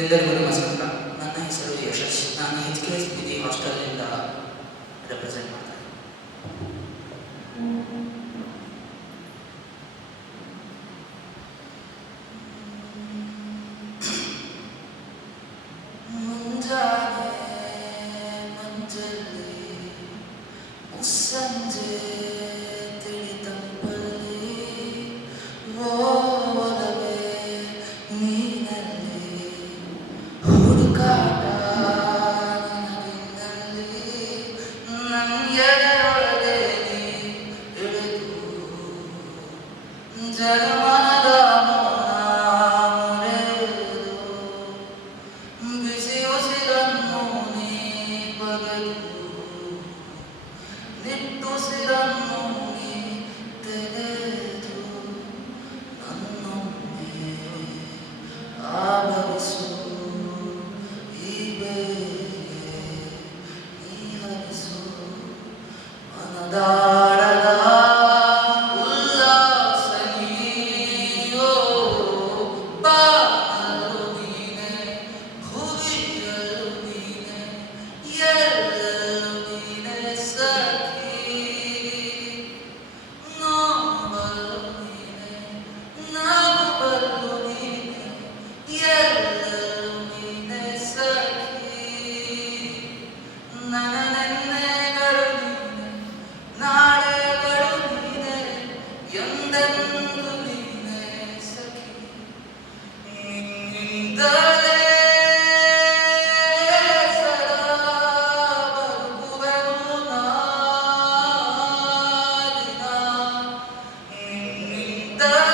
ಎಲ್ಲರಿಗೂ ನಮಸ್ಕಾರ. ನನ್ನ ಹೆಸರು ಯಶಸ್. ನಾನು HKSPG ಹಾಸ್ಟೆಲ್ನಿಂದ ರೆಪ್ರೆಸೆಂಟ್ ಮಾಡ್ತೇನೆ. ಮುಂಜಾನೆ ಮಂಜಲ್ಲಿ ಮುಸ್ಸಂಜೆ ತಿಳಿತಂಪಲ್ಲಿ ಓಲವೇ ನೀನಲ್ಲಿ ಹುಡುಕಾಟ ನನಗಿನಲ್ಲಿ ನನ್ಯದೊಳಗೆ ನೀ ಇಳಿದು ಜಗಮನದ ಮೌನ ಮುರಿದು ಬಿಸಿ ಉಸಿರನ್ನು ನೀ ಬಗೆದು ನಿಟ್ಟುಸಿರನ್ನು ನೀ ತೆಗೆದು ನನ್ನೊಮ್ಮೆ ಆವರಿಸು ಈ ಬೇಗೆ ನೀ ಹರಿಸು ಮನದಾಳದ ಉಲ್ಲಾಸ ನೀಯೋ ಬಾಳಲು ನೀನೆ ಭುವಿಯಲು ನೀನೆ ಎಲ್ಲೆಲ್ಲೂ ನೀನೆ ಸಖಿ ನೋವಲು ನೀನೆ ನಗುವಲು ನೀನೆ ಎಲ್ಲೆಲ್ಲೂ ನೀನೆ ಸಖಿ ನನ್ನ ನೆನ್ನೆಗಳು ನೀನೆ ನಾಳೆಗಳು ನೀನೆ ಎಂದೆಂದು ನೀನೆ ಸಖಿ ನಿನ್ನಿಂದಲೇ ಸದಾ ಬದುಕುವೆನು ನಾನಿನ ನಿನ್ನಿಂದಲೇ